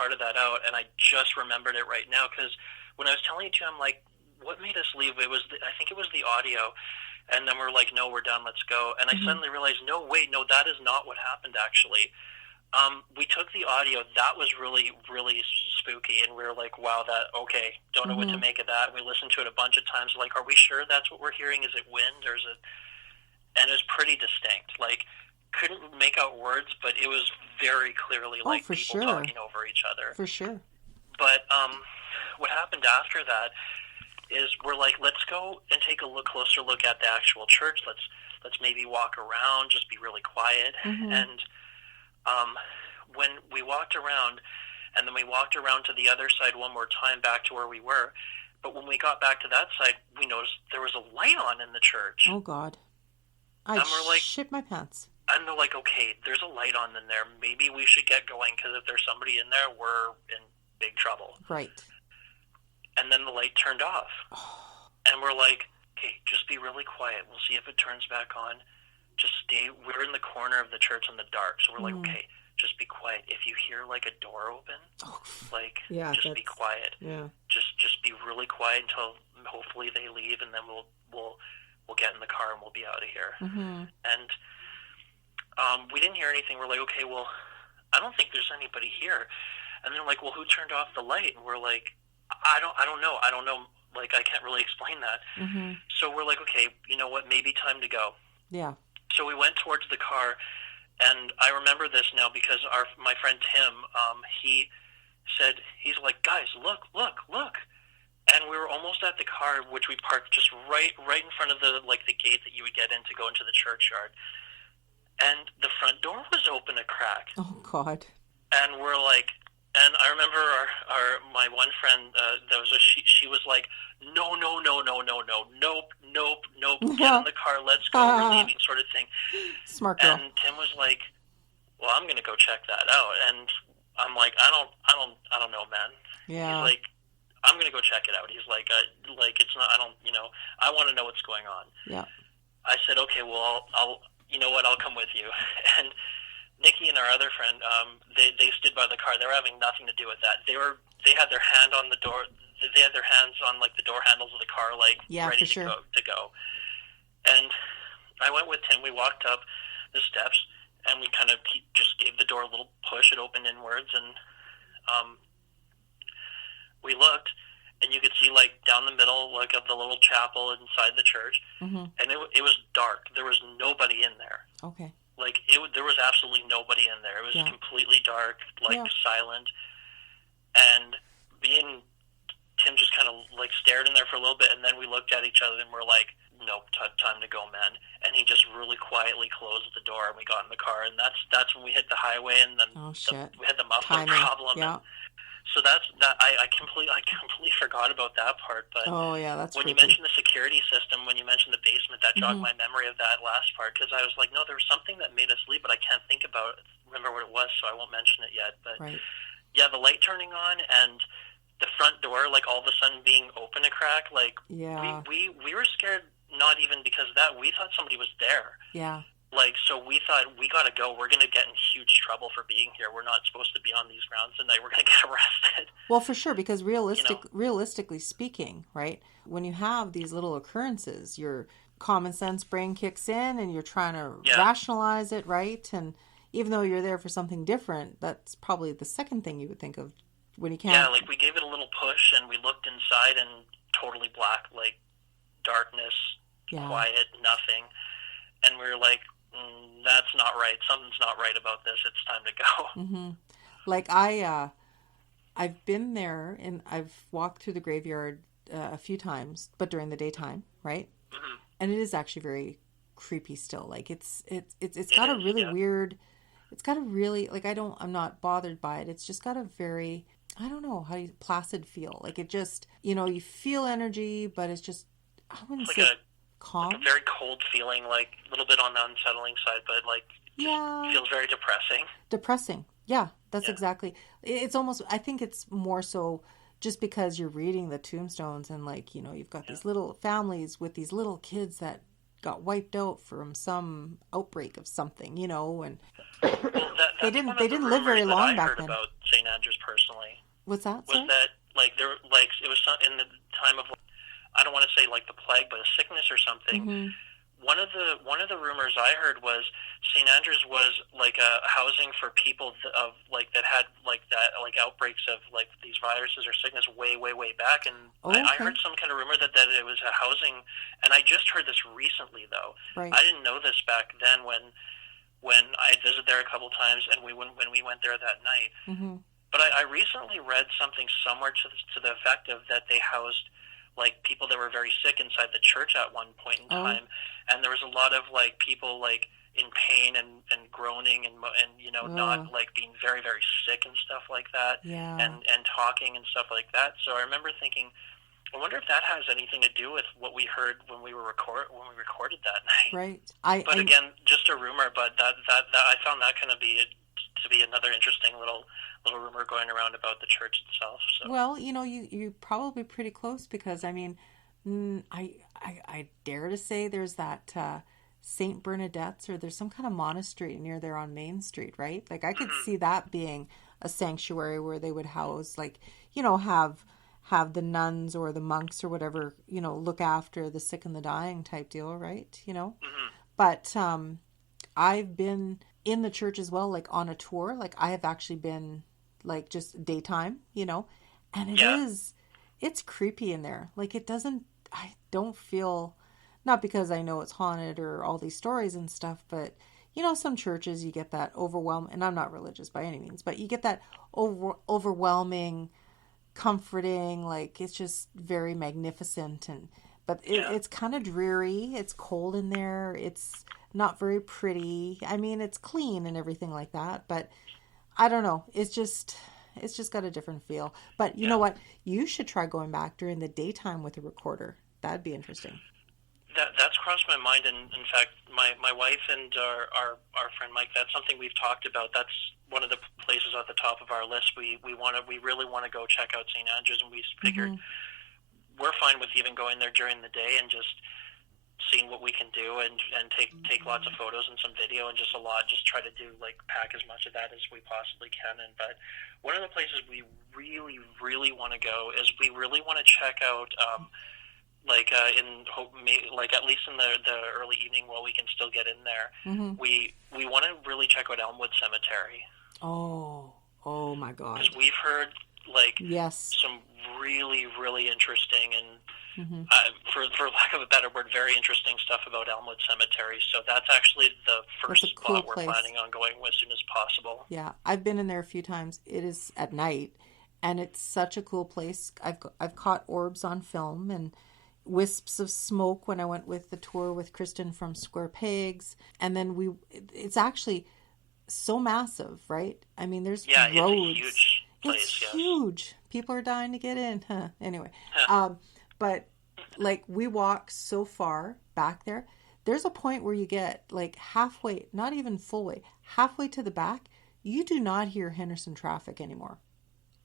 part of that out, and I just remembered it right now, because when I was telling it to you, I'm like, what made us leave? I think it was the audio, and then we're like, no, we're done, let's go. And I suddenly realized, no, wait, no, that is not what happened, actually. We took the audio. That was really, really spooky, and we were like, wow, okay, don't know what to make of that. We listened to it a bunch of times, like, are we sure that's what we're hearing? Is it wind, or is it... And it was pretty distinct. Like, couldn't make out words, but it was very clearly like people talking over each other. For sure. But what happened after that is we're like, let's go and take a closer look at the actual church. Let's maybe walk around, just be really quiet. And when we walked around, and then we walked around to the other side one more time back to where we were, but when we got back to that side, we noticed there was a light on in the church. Oh, God. I shit my pants. And they're like, okay, there's a light on in there. Maybe we should get going, because if there's somebody in there, we're in big trouble. Right. And then the light turned off. And we're like, okay, just be really quiet. We'll see if it turns back on. Just stay. We're in the corner of the church in the dark. So we're like, okay, just be quiet. If you hear like a door open, just be quiet. Yeah. Just be really quiet until hopefully they leave, and then we'll get in the car and we'll be out of here. And we didn't hear anything. We're like, okay, well, I don't think there's anybody here. And they're like, well, who turned off the light? And we're like, I don't know. Like, I can't really explain that. So we're like, okay, you know what? Maybe time to go. Yeah. So we went towards the car, and I remember this now because my friend Tim, he said, he's like, guys, look. And we were almost at the car, which we parked just right in front of the gate that you would get in to go into the churchyard. And the front door was open a crack. Oh, God. And we're like, and I remember my one friend, she was like, no, nope, get in the car, let's go, we're leaving, sort of thing. Smart girl. And Tim was like, well, I'm gonna go check that out. And I'm like, I don't know, man. Yeah. He's like, I'm gonna go check it out. He's like, it's not, I want to know what's going on. Yeah. I said, okay, well, I'll you know what, I'll come with you. And Nikki and our other friend, they stood by the car. They were having nothing to do with that. They had their hand on the door. They had their hands on the door handles of the car, ready to go. And I went with Tim. We walked up the steps, and we kind of just gave the door a little push. It opened inwards, and we looked, and you could see down the middle of the little chapel inside the church, and it was dark. There was nobody in there. Okay. There was absolutely nobody in there. It was completely dark, silent. And Tim just kind of stared in there for a little bit, and then we looked at each other and we're like, nope, time to go, man. And he just really quietly closed the door, and we got in the car, and that's when we hit the highway, and then we had the muffler problem. Yeah. So I completely forgot about that part. But that's when creepy. You mentioned the security system, when you mentioned the basement, that jogged my memory of that last part, because I was like, no, there was something that made us leave, but I can't remember what it was, so I won't mention it yet. But yeah, the light turning on and the front door, all of a sudden being open a crack, we were scared, not even because of that. We thought somebody was there. Yeah. So we thought, we got to go. We're going to get in huge trouble for being here. We're not supposed to be on these grounds tonight. We're going to get arrested. Well, for sure, because realistically speaking, right, when you have these little occurrences, your common sense brain kicks in and you're trying to rationalize it, right? And even though you're there for something different, that's probably the second thing you would think of when you can't. Yeah, we gave it a little push, and we looked inside, and totally black, darkness, quiet, nothing. And we were like, that's not right. Something's not right about this. It's time to go. I've been there, and I've walked through the graveyard a few times, but during the daytime, right? And it is actually very creepy still. It's got a really weird. It's got a really I'm not bothered by it. It's just got a very, I don't know how placid feel. It just, you feel energy, but it's just, I wouldn't say calm. A very cold feeling, a little bit on the unsettling side, but feels very depressing. Depressing. Yeah, that's exactly. It's almost, I think it's more so just because you're reading the tombstones and you've got these little families with these little kids that got wiped out from some outbreak of something, you know, and Well, they didn't live very long back then. About St. Andrews personally. What's that? Was that like there like it was in the time of, I don't want to say like the plague, but a sickness or something. Mm-hmm. One of the rumors I heard was St. Andrews was like a housing for people of like that had like that like outbreaks of like these viruses or sickness way back, and I heard some kind of rumor that it was a housing, and I just heard this recently though. Right. I didn't know this back then when I visited there a couple times and when we went there that night. Mm-hmm. But I recently read something somewhere to the effect of that they housed like people that were very sick inside the church at one point in time, and there was a lot of like people like in pain and groaning and you know not like being very sick and stuff like that, and talking and stuff like that. So I remember thinking, I wonder if that has anything to do with what we heard when we recorded that night. Right. Again, just a rumor, but that I found that kind of to be another interesting little rumor going around about the church itself. So. Well, you know, you're probably pretty close, because I mean, I dare to say there's that Saint Bernadette's, or there's some kind of monastery near there on Main Street, right? Like I could see that being a sanctuary where they would house, like, you know, have the nuns or the monks or whatever, you know, look after the sick and the dying type deal, right? You know, but I've been in the church as well, like on a tour. Like I have actually been like just daytime, you know, and it's creepy in there. Like I don't feel, not because I know it's haunted or all these stories and stuff, but you know, some churches you get that and I'm not religious by any means, but you get that overwhelming, comforting, like it's just very magnificent, but it's kind of dreary. It's cold in there. It's not very pretty. I mean, it's clean and everything like that, but I don't know. It's just got a different feel. But you know what? You should try going back during the daytime with a recorder. That'd be interesting. That's crossed my mind, and in fact, my wife and our friend Mike, that's something we've talked about. That's one of the places at the top of our list. We really want to go check out St. Andrews, and we figured we're fine with even going there during the day and just seeing what we can do and take lots of photos and some video and just try to do like pack as much of that as we possibly can. But one of the places we really want to go is we really want to check out at least in the early evening while we can still get in there. We want to really check out Elmwood Cemetery. Oh my God! Because we've heard some really interesting and for lack of a better word, very interesting stuff about Elmwood Cemetery. So that's actually the first spot we're planning on going as soon as possible. Yeah, I've been in there a few times. It is at night, and it's such a cool place. I've caught orbs on film and wisps of smoke when I went with the tour with Kristen from Square Pegs, and then it's actually so massive, right? I mean, there's roads. It's a huge place. It's huge. People are dying to get in. Anyway, but like we walk so far back there. There's a point where you get like halfway, not even full way, halfway to the back. You do not hear Henderson traffic anymore.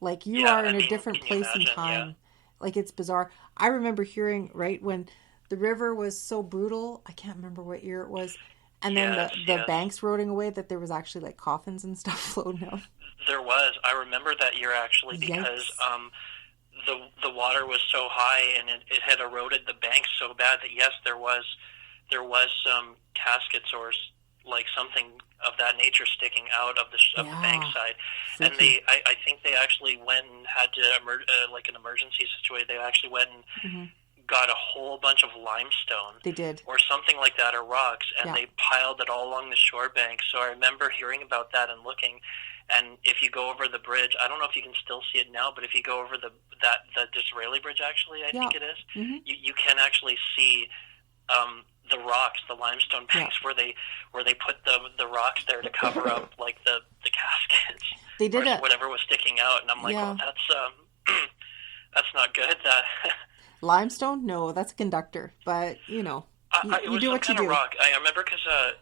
Like you are in a different place and time. Yeah. Like it's bizarre. I remember hearing right when the river was so brutal. I can't remember what year it was. And then the banks rotting away, that there was actually like coffins and stuff floating out. There was. I remember that year actually because the water was so high and it had eroded the banks so bad that there was some caskets or like something of that nature sticking out of the bank side. And I think they actually went and had to like an emergency situation. They actually went and got a whole bunch of limestone. They did. Or something like that, or rocks, and they piled it all along the shore bank. So I remember hearing about that and looking. And if you go over the bridge, I don't know if you can still see it now, but if you go over the Disraeli Bridge, actually, I think it is, you can actually see the rocks, the limestone banks, where they put the rocks there to cover up like the caskets. They did it. Whatever was sticking out, and I'm like, well, that's not good. Limestone? No, that's a conductor. But you know, you do what you do. Rock. I remember because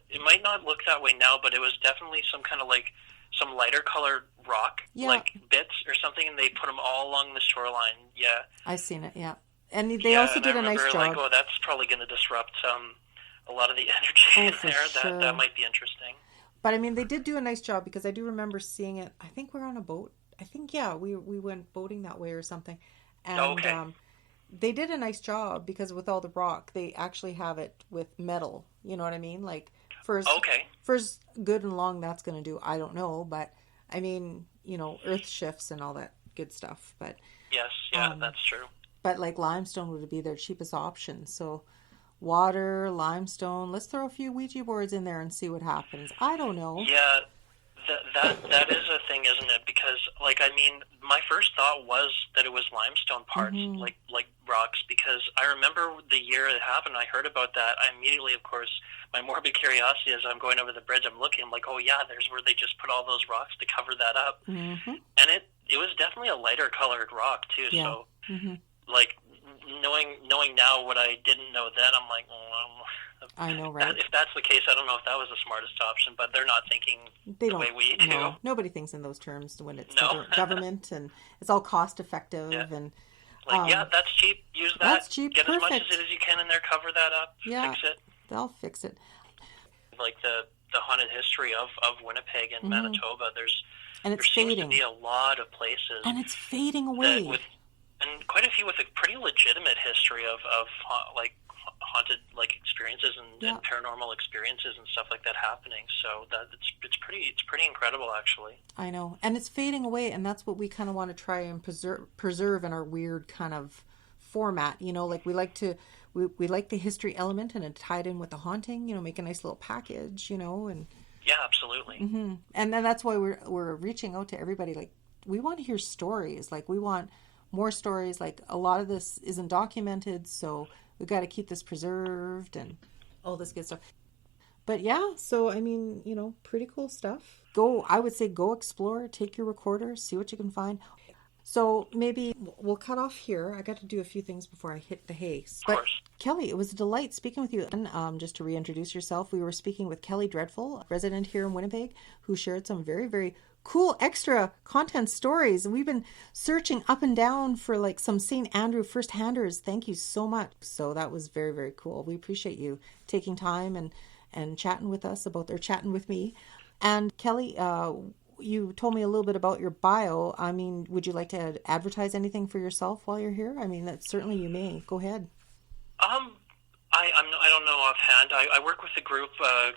it might not look that way now, but it was definitely some kind of like some lighter colored rock, like bits or something, and they put them all along the shoreline. Yeah, I've seen it. Yeah, and they also did a nice job. Like, oh, that's probably going to disrupt a a lot of the energy in for there. sure. That might be interesting. But I mean, they did do a nice job because I do remember seeing it. I think we're on a boat. I think, yeah, we went boating that way or something. And Okay. they did a nice job because with all the rock, they actually have it with metal. You know what I mean? Like, Okay. for as good and long that's going to do, I don't know. But, I mean, you know, earth shifts and all that good stuff. But Yes, yeah, that's true. But, like, limestone would be their cheapest option. So, water, limestone, let's throw a few Ouija boards in there and see what happens. I don't know. Yeah, that is a thing, isn't it? Because, like, I mean, my first thought was that it was limestone parts, like rocks, because I remember the year it happened, I heard about that. I immediately, of course, my morbid curiosity as I'm going over the bridge, I'm looking, I'm like, oh yeah, there's where they just put all those rocks to cover that up. And it was definitely a lighter colored rock, too, so, like, knowing now what I didn't know then, I'm like, I know, right? If that's the case, I don't know if that was the smartest option, but they're not thinking the way we do. No, nobody thinks in those terms when it's government and it's all cost effective and like, yeah, that's cheap. Use that. That's cheap. Get Perfect. as much as it as you can in there. Cover that up. Yeah, fix it. They'll fix it. Like the haunted history of Winnipeg and Manitoba. There fading. seems to be a lot of places, and it's fading away. And quite a few with a pretty legitimate history of like haunted like experiences and paranormal experiences and stuff like that happening. So that it's pretty incredible, actually. I know, and it's fading away, and that's what we kind of want to try and preserve in our weird kind of format. You know, like we like the history element and it tied in with the haunting. You know, make a nice little package. You know, and yeah, absolutely. And then that's why we're reaching out to everybody. Like, we want to hear stories. Like, we want more stories. Like, a lot of this isn't documented, so we got to keep this preserved and all this good stuff. But yeah, so I mean, you know, pretty cool stuff. I would say go explore, take your recorder, see what you can find. So maybe we'll cut off here. I got to do a few things before I hit the hay. Of course. Kelly, it was a delight speaking with you. And just to reintroduce yourself, we were speaking with Kelly Dreadful, resident here in Winnipeg, who shared some very, very cool extra content stories. And we've been searching up and down for like some St. Andrew first-handers. Thank you so much. So that was very, very cool. We appreciate you taking time and chatting with us chatting with me. And Kelly, you told me a little bit about your bio. I mean, would you like to advertise anything for yourself while you're here? I mean, that certainly you may. Go ahead. I don't know offhand. I work with a group, I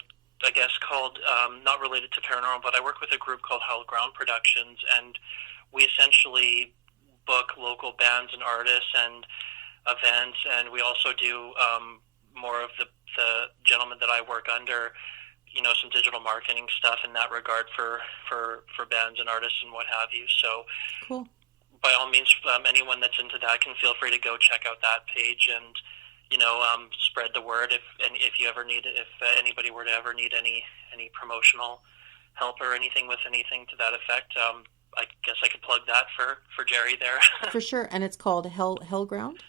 guess called, not related to paranormal, but I work with a group called Hallowed Ground Productions, and we essentially book local bands and artists and events, and we also do more of the gentleman that I work under, you know, some digital marketing stuff in that regard for bands and artists and what have you. So cool. By all means, anyone that's into that can feel free to go check out that page and, you know, spread the word if anybody were to ever need any promotional help or anything with anything to that effect. I guess I could plug that for Jerry there. For sure. And it's called Hellground?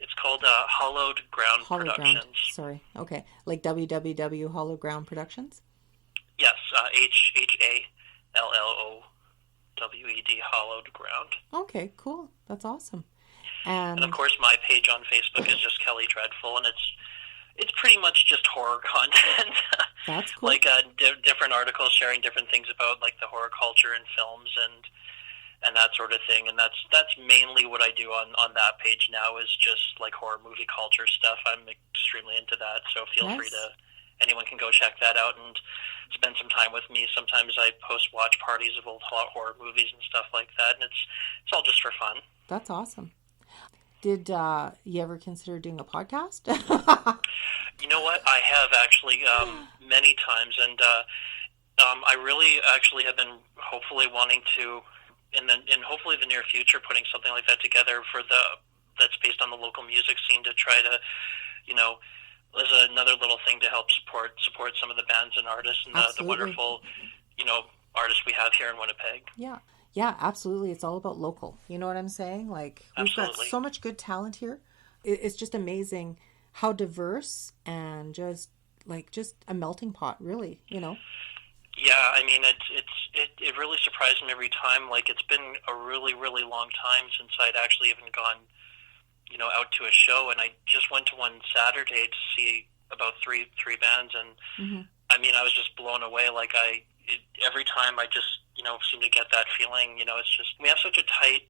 It's called Hallowed Ground Productions. Sorry. Okay. Like www Hallowed Ground Productions? Yes. HALLOWED, Hallowed Ground. Okay, cool. That's awesome. And of course, my page on Facebook is just Kelly Dreadful, and it's pretty much just horror content. That's cool. Like different articles sharing different things about like the horror culture and films and that sort of thing. And that's mainly what I do on that page now, is just like horror movie culture stuff. I'm extremely into that, so feel free to, anyone can go check that out and spend some time with me. Sometimes I post watch parties of old horror movies and stuff like that, and it's all just for fun. That's awesome. Did you ever consider doing a podcast? You know what? I have actually many times, and I really actually have been hopefully wanting to, in hopefully the near future, putting something like that together that's based on the local music scene, to try to, you know, as another little thing to help support some of the bands and artists and the wonderful, you know, artists we have here in Winnipeg. Yeah. Yeah, absolutely. It's all about local. You know what I'm saying? Like, we've got so much good talent here. It's just amazing how diverse and just a melting pot, really, you know? Yeah, I mean, it really surprised me every time. Like, it's been a really, really long time since I'd actually even gone, you know, out to a show, and I just went to one Saturday to see about three bands, and Mm-hmm. I mean, I was just blown away. Like every time I just, seem to get that feeling. It's just we have such a tight